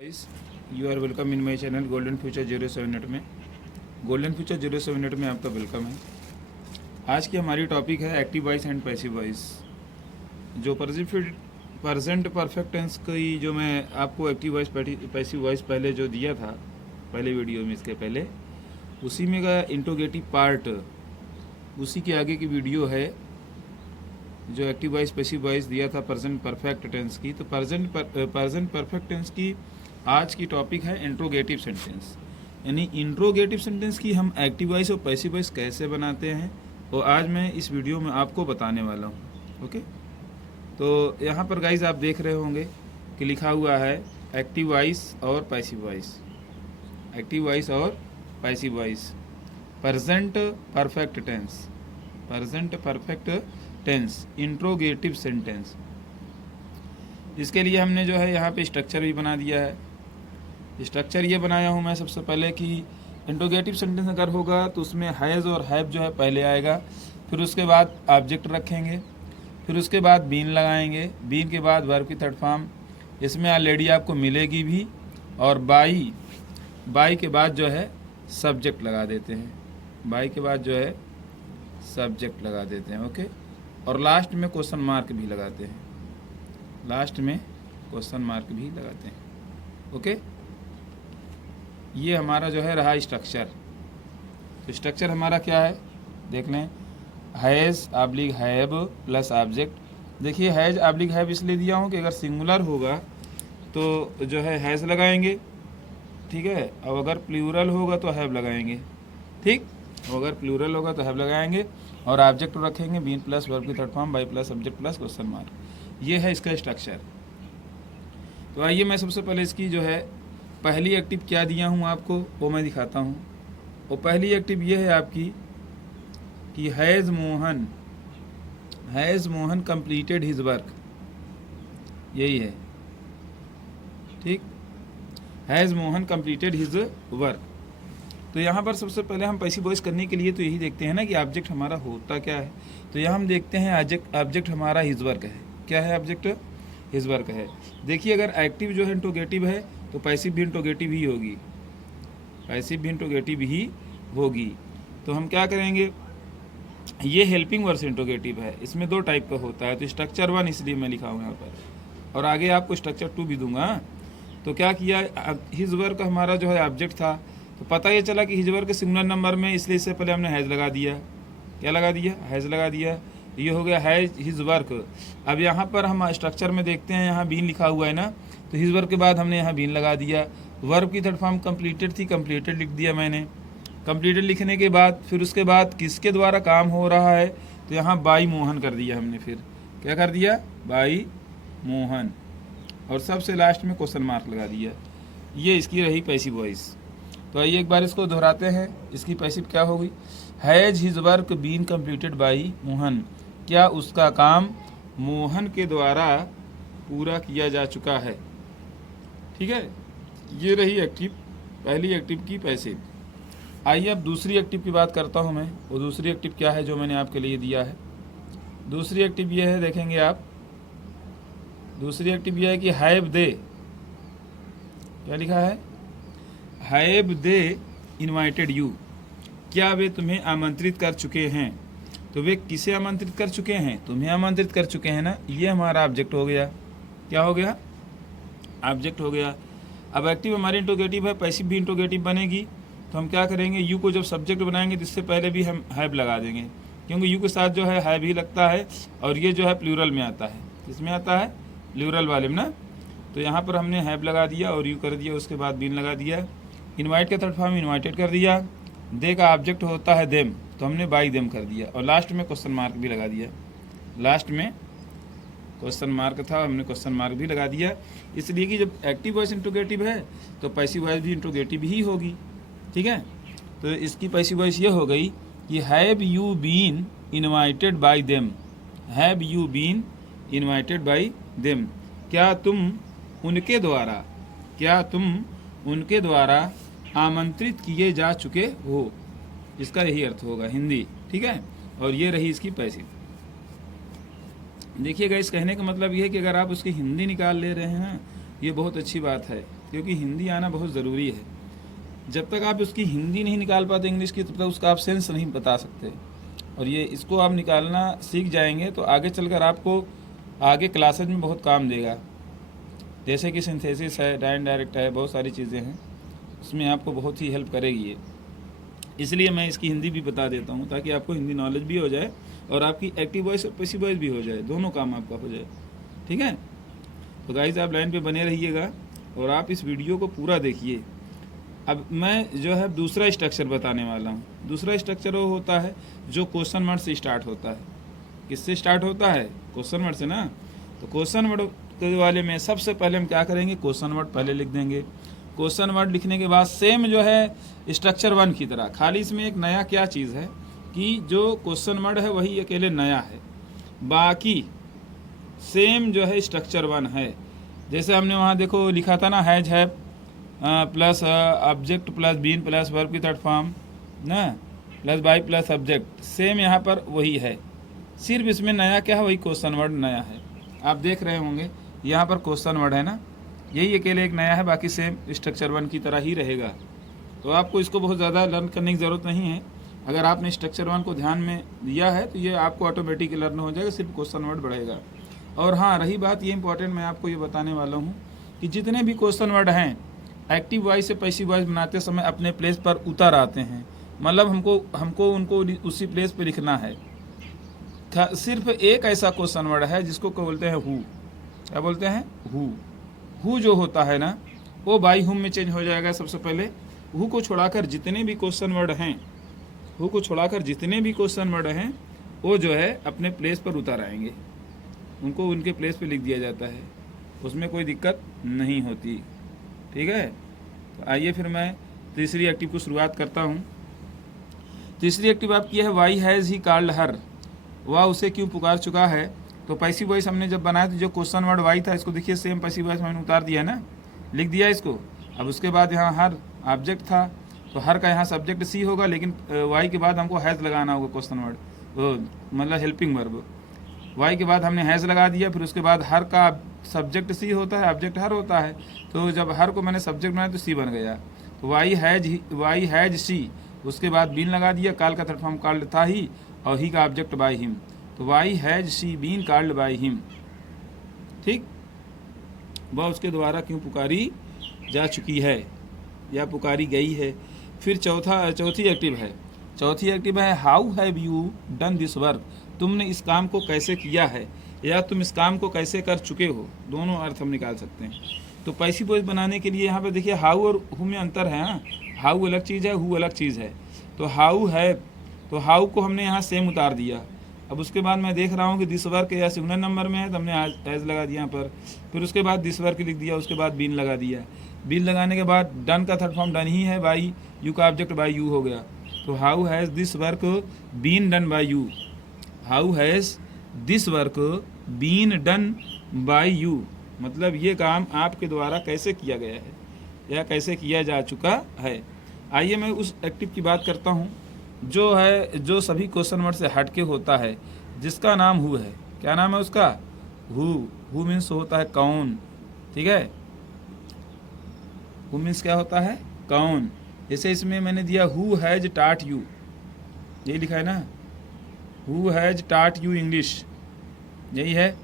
Guys, you are welcome in my channel golden future 07 minute में। Golden future 07 minute में आपका welcome है। आज की हमारी टॉपिक है active voice and passive voice. जो प्रेजेंट परफेक्ट टेंस की जो मैं आपको एक्टिव वॉइस पैसिव वॉइस पहले जो दिया था पहले वीडियो में, इसके पहले उसी में का इंट्रोगेटिव पार्ट, उसी के आगे की वीडियो है जो एक्टिव वॉइस पैसिव वॉइस दिया था प्रेजेंट परफेक्ट टेंस की। तो प्रेजेंट परफेक्ट टेंस की आज की टॉपिक है इंट्रोगेटिव सेंटेंस, यानी इंट्रोगेटिव सेंटेंस की हम एक्टिव वॉइस और पैसिव वॉइस कैसे बनाते हैं, और आज मैं इस वीडियो में आपको बताने वाला हूँ। ओके, तो यहाँ पर गाइज आप देख रहे होंगे कि लिखा हुआ है एक्टिव वॉइस और पैसिव वॉइस, एक्टिव वॉइस और passive voice, present perfect tense, present perfect tense, interrogative sentence. इसके लिए हमने जो है यहाँ पे स्ट्रक्चर भी बना दिया है। स्ट्रक्चर ये बनाया हूँ मैं सबसे पहले कि इंट्रोगेटिव सेंटेंस अगर होगा तो उसमें हैज़ और हैव जो है पहले आएगा, फिर उसके बाद ऑब्जेक्ट रखेंगे, फिर उसके बाद बीन लगाएंगे, बीन के बाद वर्ब की थर्ड फॉर्म, इसमें ऑलरेडी आपको मिलेगी भी, और बाई के बाद जो है सब्जेक्ट लगा देते हैं, बाई के बाद जो है सब्जेक्ट लगा देते हैं। ओके, और लास्ट में क्वेश्चन मार्क भी लगाते हैं, लास्ट में क्वेश्चन मार्क भी लगाते हैं। ओके, ये हमारा जो है रहा स्ट्रक्चर। तो स्ट्रक्चर हमारा क्या है देख लें, has oblique have plus object. देखिए हैज़ ऑब्लिक हैव इसलिए दिया हूँ कि अगर सिंगुलर होगा तो जो है हैज़ लगाएंगे, ठीक है, और अगर प्लूरल होगा तो हैव लगाएंगे, ठीक, और अगर प्लूरल होगा तो हैव लगाएंगे, और ऑब्जेक्ट रखेंगे बीन प्लस वर्ब की third form, by plus subject plus question mark. ये है इसका स्ट्रक्चर। तो आइए मैं सबसे पहले इसकी जो है पहली एक्टिव क्या दिया हूँ आपको वो मैं दिखाता हूँ। और पहली एक्टिव ये है आपकी कि has Mohan completed his work, यही है, ठीक, has Mohan completed his work. तो यहाँ पर सबसे पहले हम पैसिव वॉइस करने के लिए तो यही देखते हैं ना कि ऑब्जेक्ट हमारा होता क्या है। तो यहाँ हम देखते हैं ऑब्जेक्ट हमारा हिज वर्क है। क्या है ऑब्जेक्ट? हिज वर्क है। देखिए अगर एक्टिव जो है इंट्रोगेटिव है तो पैसिव भी इंट्रोगेटिव ही होगी, पैसिव भी इंट्रोगेटिव ही होगी। तो हम क्या करेंगे, ये हेल्पिंग वर्ब इंट्रोगेटिव है, इसमें दो टाइप का होता है। तो स्ट्रक्चर 1 इसलिए मैं लिखा हूँ यहाँ पर, और आगे आपको स्ट्रक्चर 2 भी दूंगा। तो क्या किया, हिज वर्क हमारा जो है ऑब्जेक्ट था, तो पता ये चला कि हिज वर्क सिंगुलर नंबर में, इसलिए इससे पहले हमने हैज़ लगा दिया। क्या लगा दिया? हैज़ लगा दिया। ये हो गया हैज़ हिज वर्क। अब यहाँ पर हम स्ट्रक्चर में देखते हैं, यहाँ बीन लिखा हुआ है ना, तो हिज वर्क के बाद हमने यहाँ बीन लगा दिया। वर्ब की थर्ड फॉर्म कंप्लीटेड थी, कंप्लीटेड लिख दिया मैंने। कंप्लीटेड लिखने के बाद फिर उसके बाद किसके द्वारा काम हो रहा है, तो यहाँ बाई मोहन कर दिया हमने। फिर क्या कर दिया? बाई मोहन, और सबसे लास्ट में क्वेश्चन मार्क लगा दिया। ये इसकी रही पैसिव वॉइस। तो आइए एक बार इसको दोहराते हैं। इसकी पैसिव क्या होगी, has his work been completed by Mohan, क्या उसका काम मोहन के द्वारा पूरा किया जा चुका है। ठीक है, ये रही एक्टिव, पहली एक्टिव की पैसिव। आइए अब दूसरी एक्टिव की बात करता हूँ मैं। वो दूसरी एक्टिव क्या है जो मैंने आपके लिए दिया है। दूसरी एक्टिव ये है, देखेंगे आप, दूसरी एक्टिव ये है कि हैव दे, क्या लिखा है, हैव दे इनवाइटेड यू, क्या वे तुम्हें आमंत्रित कर चुके हैं। तो वे किसे आमंत्रित कर चुके हैं? तुम्हें आमंत्रित कर चुके हैं ना। ये हमारा ऑब्जेक्ट हो गया। क्या हो गया? ऑब्जेक्ट हो गया। अब एक्टिव हमारी इंट्रोगेटिव है, पैसिव भी इंट्रोगेटिव बनेगी। तो हम क्या करेंगे, यू को जब सब्जेक्ट बनाएंगे तो इससे पहले भी हम हैव लगा देंगे, क्योंकि यू के साथ जो है हैव ही लगता है, और ये जो है प्लूरल में आता है। किसमें आता है? प्लूरल वाले में ना। तो यहाँ पर हमने हैव लगा दिया और यू कर दिया, उसके बाद बीन लगा दिया। इनवाइट का थर्ड फॉर्म इनवाइटेड कर दिया। दे का ऑब्जेक्ट होता है देम, तो हमने बाई देम कर दिया, और लास्ट में क्वेश्चन मार्क भी लगा दिया। लास्ट में क्वेश्चन मार्क था, हमने क्वेश्चन मार्क भी लगा दिया, इसलिए कि जब एक्टिव वॉइस इंट्रोगेटिव है तो पैसिव वॉइस भी इंट्रोगेटिव ही होगी। ठीक है, तो इसकी पैसिव वॉइस ये हो गई कि have you been invited by them, have you been invited by them, क्या तुम उनके द्वारा, क्या तुम उनके द्वारा आमंत्रित किए जा चुके हो। इसका यही अर्थ होगा हिंदी। ठीक है, और ये रही इसकी पैसिव। देखिएगा, इस कहने का मतलब ये है कि अगर आप उसकी हिंदी निकाल ले रहे हैं, ये बहुत अच्छी बात है। क्योंकि हिंदी आना बहुत ज़रूरी है। जब तक आप उसकी हिंदी नहीं निकाल पाते इंग्लिश की, तब तक उसका आप सेंस नहीं बता सकते। और ये इसको आप निकालना सीख जाएंगे तो आगे चलकर आपको आगे क्लासेज में बहुत काम देगा। जैसे कि सिंथेसिस है, डायरेक्ट है, बहुत सारी चीज़ें हैं, उसमें आपको बहुत ही हेल्प करेगी ये। इसलिए मैं इसकी हिंदी भी बता देता हूँ ताकि आपको हिंदी नॉलेज भी हो जाए और आपकी एक्टिव वॉइस और पैसिव वॉइस भी हो जाए, दोनों काम आपका हो जाए। ठीक है, तो गाइस आप लाइन पे बने रहिएगा और आप इस वीडियो को पूरा देखिए। अब मैं जो है दूसरा स्ट्रक्चर बताने वाला हूँ। दूसरा स्ट्रक्चर वो होता है जो क्वेश्चन वर्ड से स्टार्ट होता है। किससे स्टार्ट होता है? क्वेश्चन वर्ड से ना। तो क्वेश्चन वर्ड के वाले में सबसे पहले हम क्या करेंगे, क्वेश्चन वर्ड पहले लिख देंगे। क्वेश्चन वर्ड लिखने के बाद सेम जो है स्ट्रक्चर वन की तरह, खाली इसमें एक नया क्या चीज़ है कि जो क्वेश्चन वर्ड है वही अकेले नया है, बाकी सेम जो है स्ट्रक्चर वन है। जैसे हमने वहाँ देखो लिखा था ना, हैज है plus object plus been plus verb की थर्ड फॉर्म ना, plus by plus subject, same यहाँ पर वही है। सिर्फ इसमें नया क्या है, वही क्वेश्चन वर्ड नया है। आप देख रहे होंगे यहाँ पर क्वेश्चन वर्ड है ना, यही अकेले एक नया है, बाकी सेम स्ट्रक्चर वन की तरह ही रहेगा। तो आपको इसको बहुत ज़्यादा लर्न करने की ज़रूरत नहीं है। अगर आपने स्ट्रक्चर वन को ध्यान में दिया है तो ये आपको ऑटोमेटिक लर्न हो जाएगा, सिर्फ क्वेश्चन वर्ड बढ़ेगा। और हाँ, रही बात ये इंपॉर्टेंट, मैं आपको ये बताने वाला हूँ कि जितने भी क्वेश्चन वर्ड हैं एक्टिव वॉइस से पैसिव वॉइस बनाते समय अपने प्लेस पर उतर आते हैं। मतलब हमको उनको उसी प्लेस पे लिखना है। सिर्फ एक ऐसा क्वेश्चन वर्ड है जिसको क्या बोलते हैं, हु। क्या बोलते हैं? हु जो होता है ना, वो बाई हुम में चेंज हो जाएगा। सबसे पहले हु को छोड़ाकर जितने भी क्वेश्चन वर्ड हैं, हु को छोड़ाकर जितने भी क्वेश्चन वर्ड हैं वो जो है अपने प्लेस पर उतर आएंगे, उनको उनके प्लेस पे लिख दिया जाता है, उसमें कोई दिक्कत नहीं होती। ठीक है, तो आइए फिर मैं तीसरी एक्टिव को शुरुआत करता हूँ। तीसरी एक्टिव आपकी है why has he called her, वह उसे क्यों पुकार चुका है। तो पैसिव वॉइस हमने जब बनाया तो जो क्वेश्चन वर्ड वाई था, इसको देखिए सेम पैसिव वॉइस मैंने उतार दिया ना, लिख दिया इसको। अब उसके बाद यहाँ हर ऑब्जेक्ट था, तो हर का यहाँ सब्जेक्ट सी होगा, लेकिन वाई के बाद हमको हैज़ लगाना होगा क्वेश्चन वर्ड, मतलब हेल्पिंग वर्ब। वाई के बाद हमने हैज़ लगा दिया, फिर उसके बाद हर का सब्जेक्ट सी होता है, ऑब्जेक्ट हर होता है। तो जब हर को मैंने सब्जेक्ट बनाया तो सी बन गया। तो वाई हैज सी, उसके बाद बीन लगा दिया, काल का थर्ड फॉर्म कॉल्ड था ही, और ही का ऑब्जेक्ट बाय हिम। तो why has she been called by him. ठीक, वह उसके द्वारा क्यों पुकारी जा चुकी है या पुकारी गई है। फिर चौथी एक्टिव है। चौथी एक्टिव है how have you done this work, तुमने इस काम को कैसे किया है या तुम इस काम को कैसे कर चुके हो, दोनों अर्थ हम निकाल सकते हैं। तो पैसिव वॉइस बनाने के लिए यहाँ पे देखिए हाउ और हु में अंतर है। हाँ, हाउ अलग चीज़ है, हु अलग चीज़ है। तो हाउ है, तो हाउ को हमने यहाँ सेम उतार दिया। अब उसके बाद मैं देख रहा हूँ कि दिस वर्क या सिंगुलर नंबर में है, तो हमने हैज़ लगा दिया यहाँ पर। फिर उसके बाद दिस वर्क लिख दिया, उसके बाद बीन लगा दिया। बीन लगाने के बाद डन का थर्ड फॉर्म डन ही है, बाई यू का ऑब्जेक्ट बाई यू हो गया। तो how has this work been done by you, how has this work been done by you, मतलब ये काम आपके द्वारा कैसे किया गया है या कैसे किया जा चुका है। आइए मैं उस एक्टिव की बात करता हूँ जो सभी क्वेश्चन वर्ड से हट के होता है, जिसका नाम हु है। क्या नाम है उसका? हु मीन्स होता है कौन। ठीक है, हु मीन्स क्या होता है? कौन। जैसे इसमें मैंने दिया हु हैज टॉट यू, यही लिखा है ना, who has taught you English, यही है।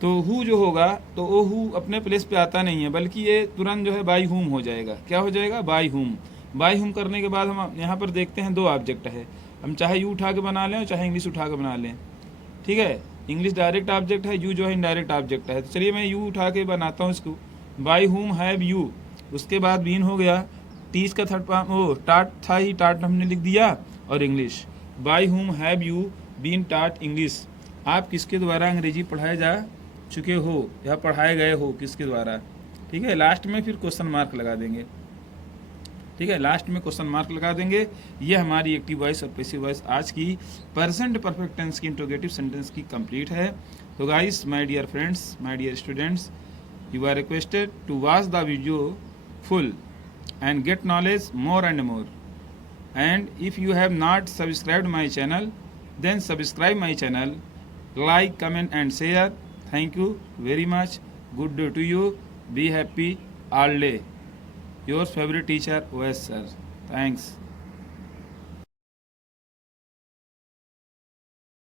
तो हु जो होगा तो वो हु अपने प्लेस पे आता नहीं है, बल्कि ये तुरंत जो है बाई हुम हो जाएगा। क्या हो जाएगा? बाई हुम। बाई हुम करने के बाद हम यहाँ पर देखते हैं दो ऑब्जेक्ट है, हम चाहे यू उठा के बना लें और चाहे इंग्लिश उठा के बना लें। ठीक है, इंग्लिश डायरेक्ट ऑब्जेक्ट है, यू जो है इनडायरेक्ट ऑब्जेक्ट है। तो चलिए मैं यू उठा के बनाता हूँ इसको, बाई हुम हैव यू, उसके बाद बीन हो गया, टीज का थर्ड फॉर्म वो टाट था ही, टाट हमने लिख दिया, और English. By whom have you been taught English, आप किसके द्वारा अंग्रेजी पढ़ाए जा चुके हो या पढ़ाए गए हो, किसके द्वारा। ठीक है, लास्ट में फिर क्वेश्चन मार्क लगा देंगे। ठीक है, लास्ट में क्वेश्चन मार्क लगा देंगे। ये हमारी एक्टिव वॉइस और पैसिव वॉइस आज की प्रेजेंट परफेक्ट टेंस की इंट्रोगेटिव सेंटेंस की कंप्लीट है। तो guys, my dear friends, my dear students, you are requested to watch the video full and get knowledge more and more. And if you have not subscribed my channel, then subscribe my channel, like, comment and share. Thank you very much. Good day to you. Be happy. all day. Your favorite teacher? OS sir. Thanks.